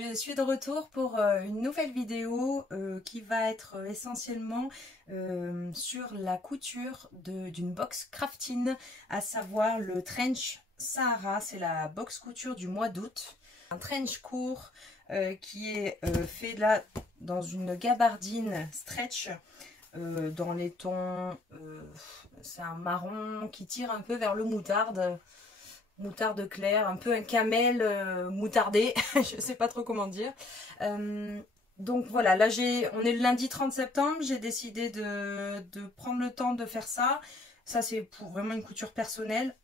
je suis de retour pour une nouvelle vidéo qui va être essentiellement sur la couture d'une box crafting, à savoir le trench Sahara. C'est la box couture du mois d'août. Un trench court qui est fait là dans une gabardine stretch dans les tons, c'est un marron qui tire un peu vers le moutarde clair, un peu un camel moutardé, je sais pas trop comment dire. Donc voilà, là on est le lundi 30 septembre, j'ai décidé de prendre le temps de faire ça. Ça c'est pour vraiment une couture personnelle.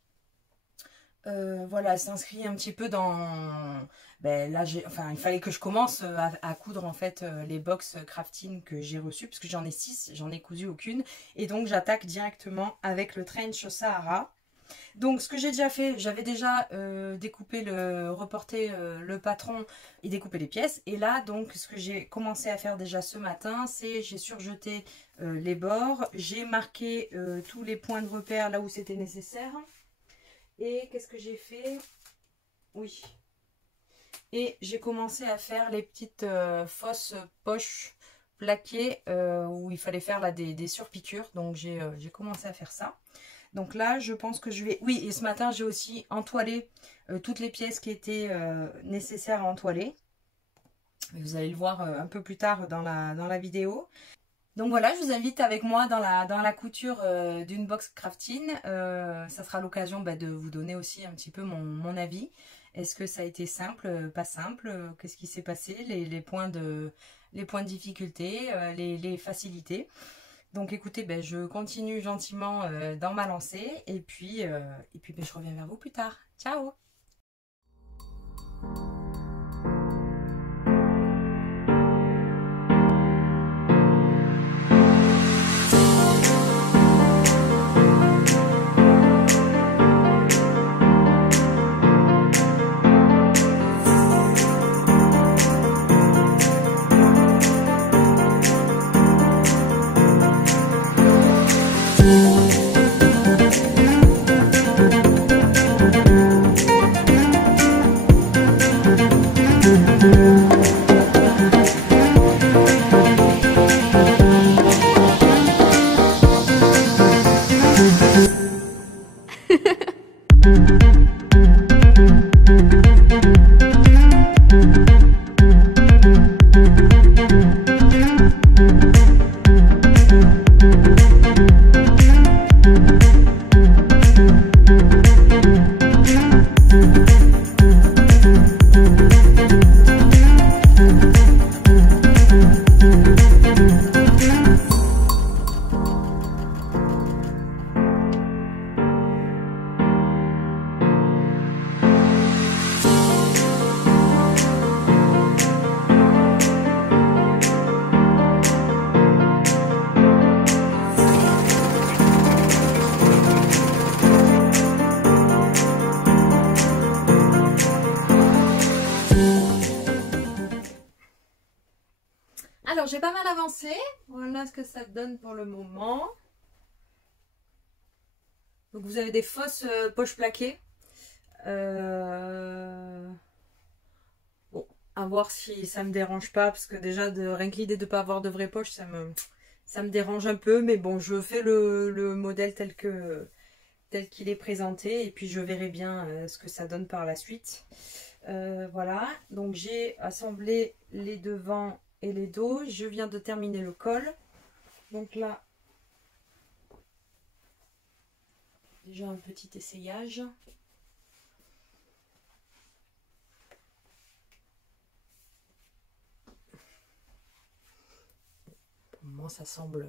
Voilà, s'inscrit un petit peu dans... Ben là, il fallait que je commence à coudre en fait les box crafting que j'ai reçues, parce que j'en ai 6, j'en ai cousu aucune. Et donc j'attaque directement avec le trench Sahara. Donc ce que j'ai déjà fait, j'avais déjà reporté le patron et découpé les pièces. Et là donc ce que j'ai commencé à faire déjà ce matin, c'est j'ai surjeté les bords, j'ai marqué tous les points de repère là où c'était nécessaire. Et qu'est-ce que j'ai fait? Oui. Et j'ai commencé à faire les petites fausses poches plaquées où il fallait faire là des surpiqûres. Donc j'ai commencé à faire ça. Donc là, je pense que je vais... Oui, et ce matin, j'ai aussi entoilé toutes les pièces qui étaient nécessaires à entoiler. Vous allez le voir un peu plus tard dans la vidéo. Donc voilà, je vous invite avec moi dans la couture d'une box crafting. Ça sera l'occasion de vous donner aussi un petit peu mon avis. Est-ce que ça a été simple, pas simple? Qu'est-ce qui s'est passé? Les points de difficulté, les facilités. Donc écoutez, je continue gentiment dans ma lancée et puis je reviens vers vous plus tard. Ciao! Alors j'ai pas mal avancé, voilà ce que ça donne pour le moment. Donc vous avez des fausses poches plaquées. Bon, à voir si ça me dérange pas, parce que déjà rien que l'idée de ne pas avoir de vraies poches, ça me dérange un peu. Mais bon, je fais le modèle tel qu'il est présenté, et puis je verrai bien ce que ça donne par la suite. Voilà, donc j'ai assemblé les devants et les dos. Je viens de terminer le col. Donc là, déjà un petit essayage. Pour le moment, ça semble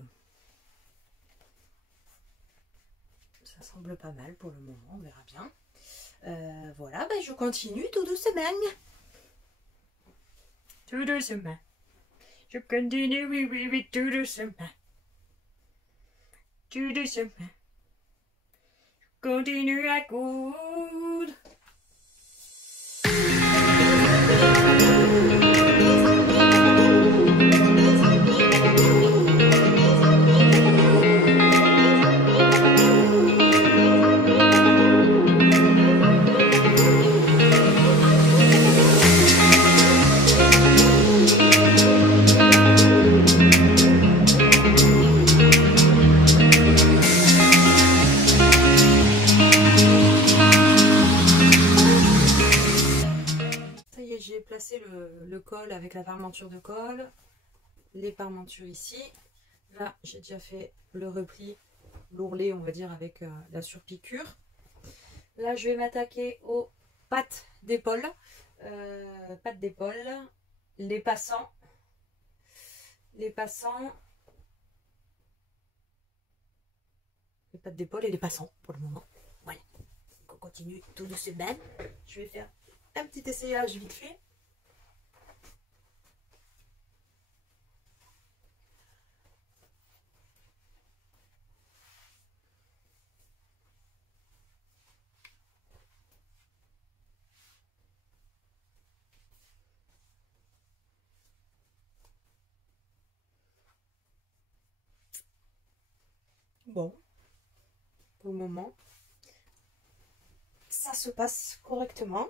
pas mal pour le moment, on verra bien. Voilà, je continue tout doucement. Tout doucement. Je continue, oui, tout doucement. Tout doucement. Je continue à coudre. j'ai placé le col avec la parmenture de col, les parmentures ici. Là, j'ai déjà fait le repli, l'ourlet, on va dire, avec la surpiqûre. Là, je vais m'attaquer aux pattes d'épaule. Pattes d'épaule, les passants. Les passants. Les pattes d'épaule et les passants pour le moment. Voilà. On continue tout doucement. Je vais faire un petit essayage vite fait. Bon, pour le moment, ça se passe correctement.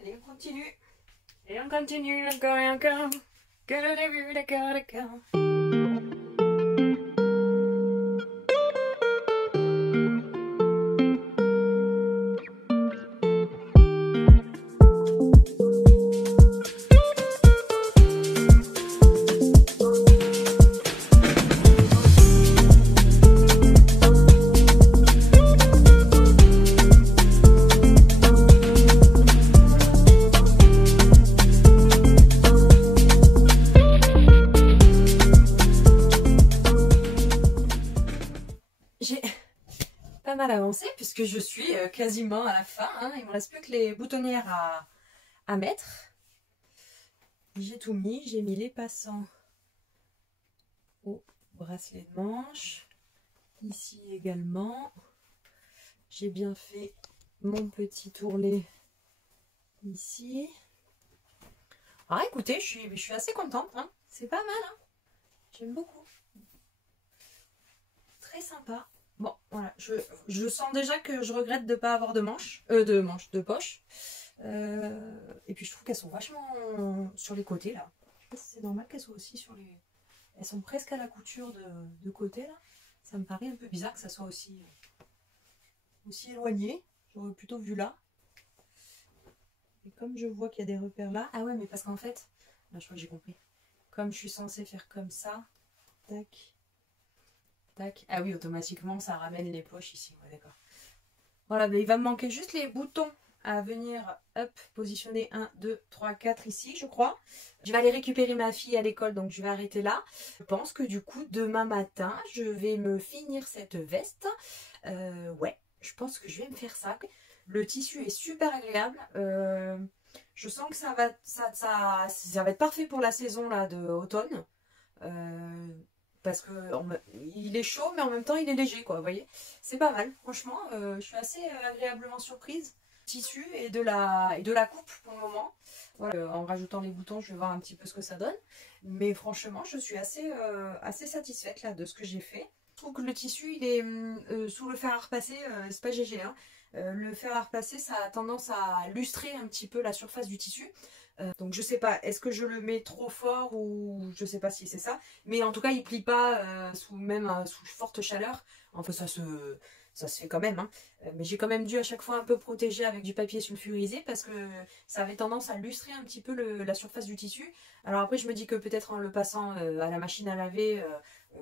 Allez, on continue. Et on continue encore et encore. Que le début, d'accord. J'ai pas mal avancé puisque je suis quasiment à la fin. Hein. Il me reste plus que les boutonnières à mettre. J'ai tout mis. J'ai mis les passants au bracelet de manche. Ici également. J'ai bien fait mon petit ourlet ici. Alors écoutez, je suis assez contente. Hein. C'est pas mal. Hein. J'aime beaucoup. Très sympa. Bon, voilà, je sens déjà que je regrette de ne pas avoir de poche. Et puis je trouve qu'elles sont vachement sur les côtés là. Je sais pas si c'est normal qu'elles soient aussi sur les... Elles sont presque à la couture de côté là. Ça me paraît un peu bizarre que ça soit aussi éloigné. J'aurais plutôt vu là. Et comme je vois qu'il y a des repères là... Ah ouais, mais parce qu'en fait... Là, je crois que j'ai compris. Comme je suis censée faire comme ça... Tac... Tac. Ah oui, automatiquement, ça ramène les poches ici. Ouais, d'accord. Voilà, mais il va me manquer juste les boutons à venir, hop, positionner 1, 2, 3, 4 ici, je crois. Je vais aller récupérer ma fille à l'école, donc je vais arrêter là. Je pense que du coup, demain matin, je vais me finir cette veste. Ouais, je pense que je vais me faire ça. Le tissu est super agréable. Je sens que ça va être parfait pour la saison là de automne. Parce que il est chaud mais en même temps il est léger quoi, vous voyez, c'est pas mal franchement. Je suis assez agréablement surprise du tissu et de la coupe pour le moment. Voilà, en rajoutant les boutons je vais voir un petit peu ce que ça donne, mais franchement je suis assez satisfaite là de ce que j'ai fait. Je trouve que le tissu il est sous le fer à repasser, c'est pas GG hein. Le fer à repasser ça a tendance à lustrer un petit peu la surface du tissu. Donc je sais pas, est-ce que je le mets trop fort ou je sais pas si c'est ça. Mais en tout cas il plie pas sous forte chaleur. Enfin ça se fait quand même. Hein. Mais j'ai quand même dû à chaque fois un peu protéger avec du papier sulfurisé parce que ça avait tendance à lustrer un petit peu la surface du tissu. Alors après je me dis que peut-être en le passant à la machine à laver,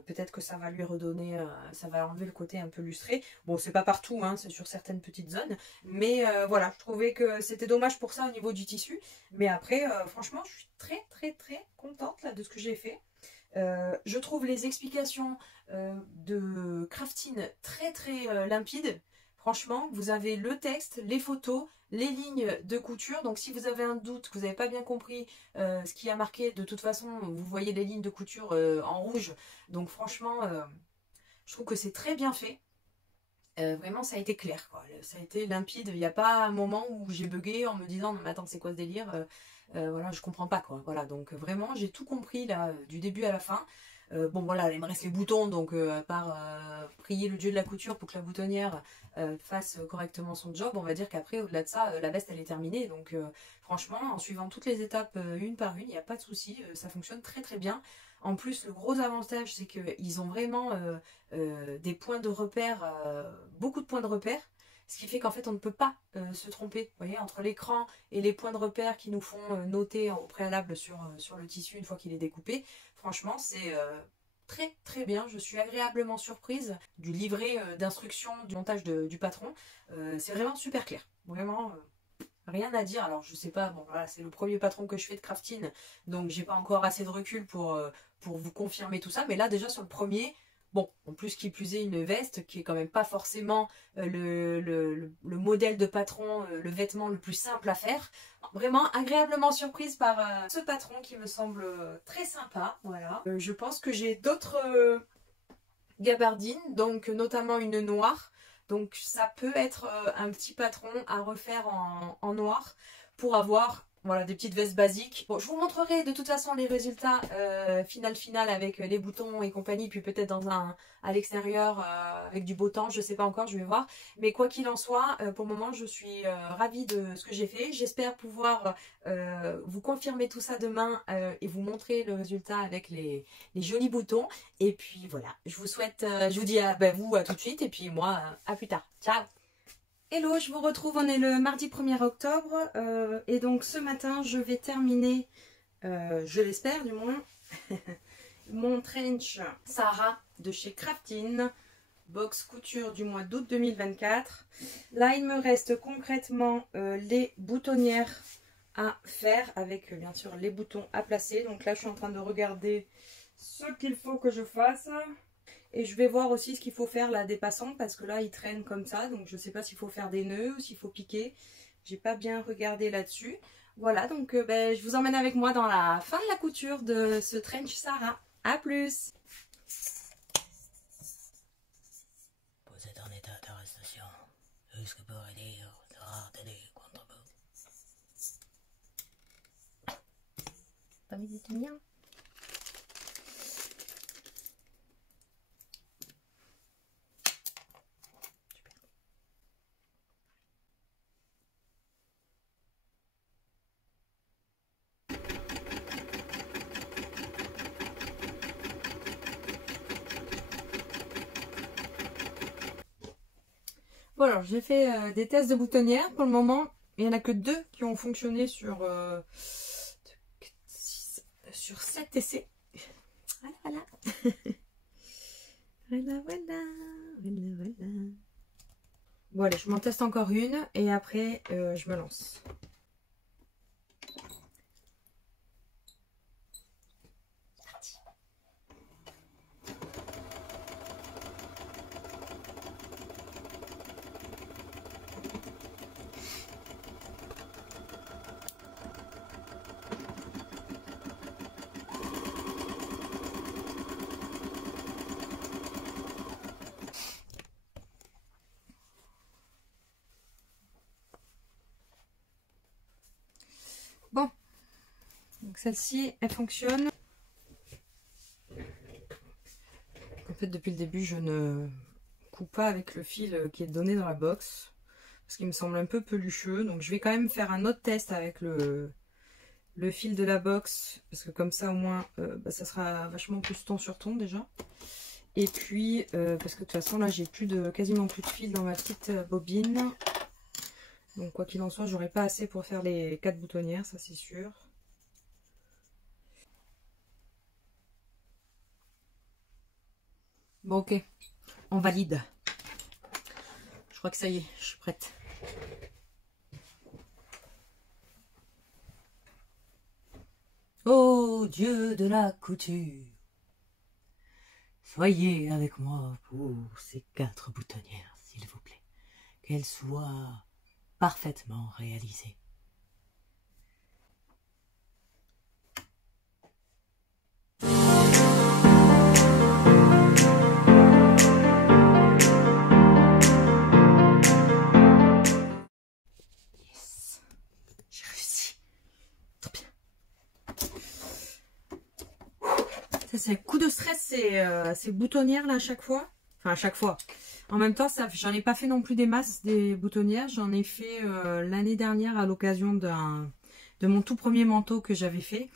peut-être que ça va lui redonner, ça va enlever le côté un peu lustré. Bon c'est pas partout, hein, c'est sur certaines petites zones. Mais voilà, je trouvais que c'était dommage pour ça au niveau du tissu. Mais après, franchement, je suis très très très contente là, de ce que j'ai fait. Je trouve les explications de Craftine très très limpides. Franchement, vous avez le texte, les photos, les lignes de couture. Donc si vous avez un doute, que vous n'avez pas bien compris ce qui a marqué, de toute façon, vous voyez les lignes de couture en rouge. Donc franchement, je trouve que c'est très bien fait. Vraiment ça a été clair quoi. Ça a été limpide, il n'y a pas un moment où j'ai bugué en me disant non mais attends c'est quoi ce délire, voilà je comprends pas quoi. Voilà donc vraiment j'ai tout compris là du début à la fin. Bon voilà il me reste les boutons donc à part prier le dieu de la couture pour que la boutonnière fasse correctement son job, on va dire qu'après au-delà de ça la veste elle est terminée. Donc franchement en suivant toutes les étapes une par une il n'y a pas de souci, ça fonctionne très très bien. En plus, le gros avantage, c'est qu'ils ont vraiment des points de repère, beaucoup de points de repère. Ce qui fait qu'en fait, on ne peut pas se tromper. Vous voyez, entre l'écran et les points de repère qui nous font noter au préalable sur le tissu une fois qu'il est découpé. Franchement, c'est très très bien. Je suis agréablement surprise du livret d'instructions, du montage du patron. C'est vraiment super clair. Vraiment, rien à dire. Alors, je sais pas, bon voilà, c'est le premier patron que je fais de crafting. Donc, j'ai pas encore assez de recul pour vous confirmer tout ça. Mais là, déjà sur le premier... Bon, en plus qui plus est une veste qui est quand même pas forcément le modèle de patron, le vêtement le plus simple à faire. Vraiment agréablement surprise par ce patron qui me semble très sympa. Voilà. Je pense que j'ai d'autres gabardines, donc notamment une noire. Donc ça peut être un petit patron à refaire en noir pour avoir... Voilà, des petites vestes basiques. Bon, je vous montrerai de toute façon les résultats final avec les boutons et compagnie, puis peut-être à l'extérieur avec du beau temps, je sais pas encore, je vais voir. Mais quoi qu'il en soit, pour le moment, je suis ravie de ce que j'ai fait. J'espère pouvoir vous confirmer tout ça demain et vous montrer le résultat avec les jolis boutons. Et puis voilà, je vous souhaite, je vous dis à tout de suite et puis moi à plus tard. Ciao! Hello, je vous retrouve, on est le mardi 1er octobre et donc ce matin je vais terminer, je l'espère du moins, mon trench Sarah de chez Craftin, box couture du mois d'août 2024. Là il me reste concrètement les boutonnières à faire avec bien sûr les boutons à placer. Donc là je suis en train de regarder ce qu'il faut que je fasse. Et je vais voir aussi ce qu'il faut faire là dépassant parce que là il traîne comme ça, donc je ne sais pas s'il faut faire des nœuds ou s'il faut piquer. J'ai pas bien regardé là-dessus. Voilà, donc je vous emmène avec moi dans la fin de la couture de ce trench Sarah. A plus! Vous êtes en état d'arrestation. Jusque pour dire sera tenu contre vous. Pas envie de tenir? Bon alors j'ai fait des tests de boutonnières. Pour le moment il n'y en a que 2 qui ont fonctionné sur 7 essais. Voilà. Voilà. Bon allez, je m'en teste encore une et après je me lance. Bon, donc celle-ci, elle fonctionne. En fait, depuis le début, je ne coupe pas avec le fil qui est donné dans la box. Parce qu'il me semble un peu pelucheux. Donc je vais quand même faire un autre test avec le fil de la box. Parce que comme ça, au moins, ça sera vachement plus ton sur ton déjà. Et puis, parce que de toute façon, là, j'ai quasiment plus de fil dans ma petite bobine. Donc quoi qu'il en soit, j'aurai pas assez pour faire les 4 boutonnières, ça c'est sûr. Bon ok, on valide. Je crois que ça y est, je suis prête. Ô Dieu de la couture, soyez avec moi pour ces 4 boutonnières, s'il vous plaît. Qu'elles soient parfaitement réalisées. Yes, j'ai réussi. Trop bien. Ça c'est un coup de stress, ces boutonnières là à chaque fois. Enfin à chaque fois. En même temps, j'en ai pas fait non plus des masses des boutonnières. J'en ai fait l'année dernière à l'occasion de mon tout premier manteau que j'avais fait.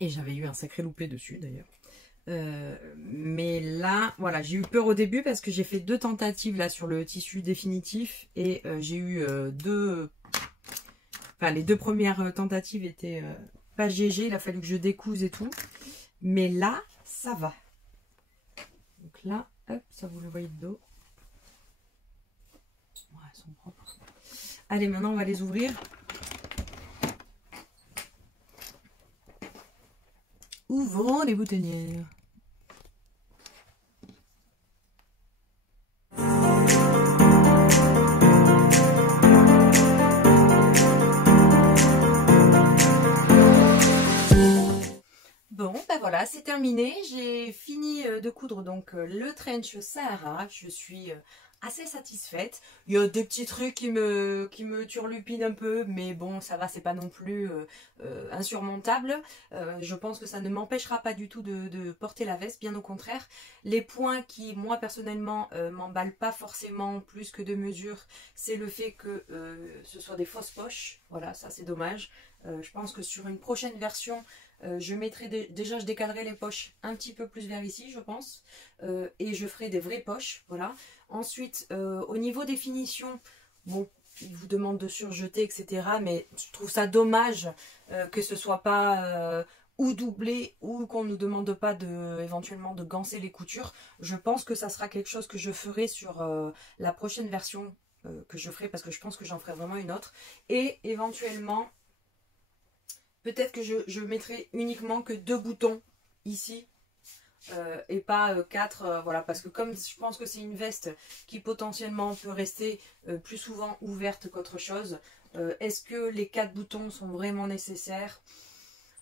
Et j'avais eu un sacré loupé dessus d'ailleurs. Mais là, voilà, j'ai eu peur au début parce que j'ai fait 2 tentatives là sur le tissu définitif. Et j'ai eu Enfin, les 2 premières tentatives étaient pas GG. Il a fallu que je découse et tout. Mais là, ça va. Donc là, hop, ça vous le voyez de dos. Ouais, elles sont propres. Allez, maintenant on va les ouvrir. Ouvrons les boutonnières. Bon, ben voilà, c'est terminé. J'ai fini de coudre donc le trench Sahara. Je suis assez satisfaite. Il y a des petits trucs qui me turlupinent un peu, mais bon, ça va, c'est pas non plus insurmontable. Je pense que ça ne m'empêchera pas du tout de porter la veste, bien au contraire. Les points qui, moi, personnellement, m'emballent pas forcément plus que de mesure, c'est le fait que ce soit des fausses poches. Voilà, ça c'est dommage. Je pense que sur une prochaine version, je mettrai déjà je décalerai les poches un petit peu plus vers ici, je pense, et je ferai des vraies poches, voilà. Ensuite, au niveau des finitions, bon, il vous demande de surjeter, etc. Mais je trouve ça dommage que ce soit pas ou doublé ou qu'on ne nous demande pas éventuellement de ganser les coutures. Je pense que ça sera quelque chose que je ferai sur la prochaine version que je ferai, parce que je pense que j'en ferai vraiment une autre. Et éventuellement, peut-être que je mettrai uniquement que 2 boutons ici et pas 4, voilà, parce que comme je pense que c'est une veste qui potentiellement peut rester plus souvent ouverte qu'autre chose, est-ce que les 4 boutons sont vraiment nécessaires?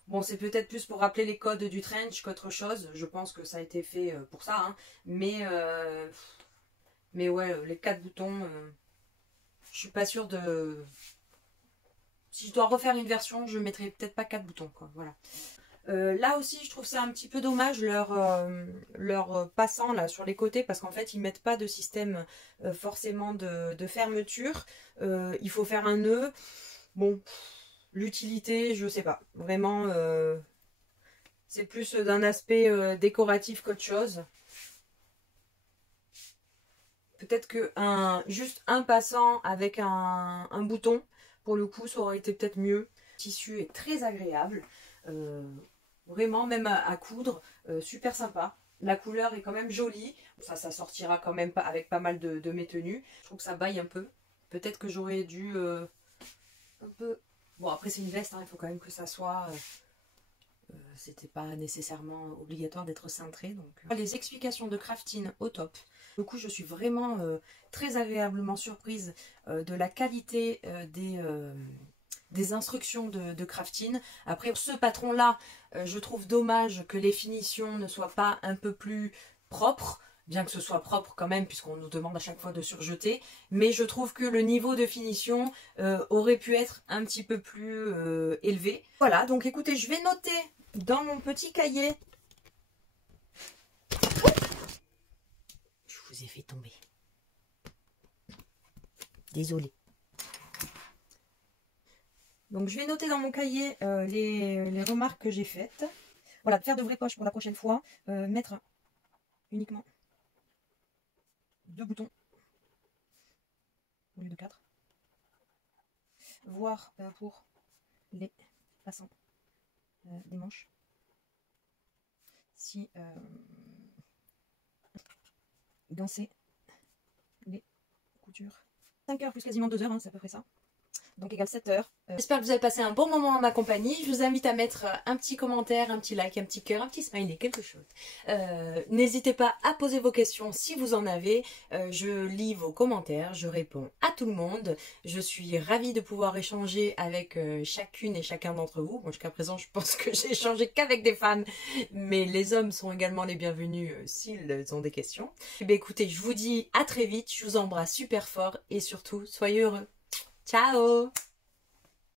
Bon, c'est peut-être plus pour rappeler les codes du trench qu'autre chose, je pense que ça a été fait pour ça, hein. Mais ouais, les 4 boutons, je suis pas sûre de... Si je dois refaire une version, je mettrai peut-être pas 4 boutons, quoi, voilà. Là aussi, je trouve ça un petit peu dommage, leur passant là sur les côtés, parce qu'en fait, ils mettent pas de système forcément de fermeture. Il faut faire un nœud. Bon, l'utilité, je sais pas. Vraiment, c'est plus d'un aspect décoratif qu'autre chose. Peut-être que juste un passant avec un bouton, pour le coup, ça aurait été peut-être mieux. Le tissu est très agréable. Vraiment, même à coudre, super sympa. La couleur est quand même jolie. Ça sortira quand même pas avec pas mal de mes tenues. Je trouve que ça baille un peu. Peut-être que j'aurais dû un peu... Bon, après c'est une veste, hein, il faut quand même que ça soit... c'était pas nécessairement obligatoire d'être cintré. Donc, les explications de Craftine au top. Du coup, je suis vraiment très agréablement surprise de la qualité des instructions de Craftine. Après, ce patron-là, je trouve dommage que les finitions ne soient pas un peu plus propres, bien que ce soit propre quand même, puisqu'on nous demande à chaque fois de surjeter. Mais je trouve que le niveau de finition aurait pu être un petit peu plus élevé. Voilà, donc écoutez, je vais noter dans mon petit cahier. Je vous ai fait tomber. Désolée. Donc je vais noter dans mon cahier les remarques que j'ai faites. Voilà, faire de vraies poches pour la prochaine fois. Mettre uniquement 2 boutons au lieu de 4. Voir pour les passants des manches. Si ganser les coutures. 5 heures plus quasiment 2 heures, hein, c'est à peu près ça. Donc égale 7 heures. J'espère que vous avez passé un bon moment en ma compagnie. Je vous invite à mettre un petit commentaire, un petit like, un petit cœur, un petit smiley, quelque chose. N'hésitez pas à poser vos questions si vous en avez. Je lis vos commentaires, je réponds à tout le monde. Je suis ravie de pouvoir échanger avec chacune et chacun d'entre vous. Bon, jusqu'à présent, je pense que j'ai échangé qu'avec des fans, mais les hommes sont également les bienvenus s'ils ont des questions. Et bien, écoutez, je vous dis à très vite, je vous embrasse super fort et surtout, soyez heureux. Ciao!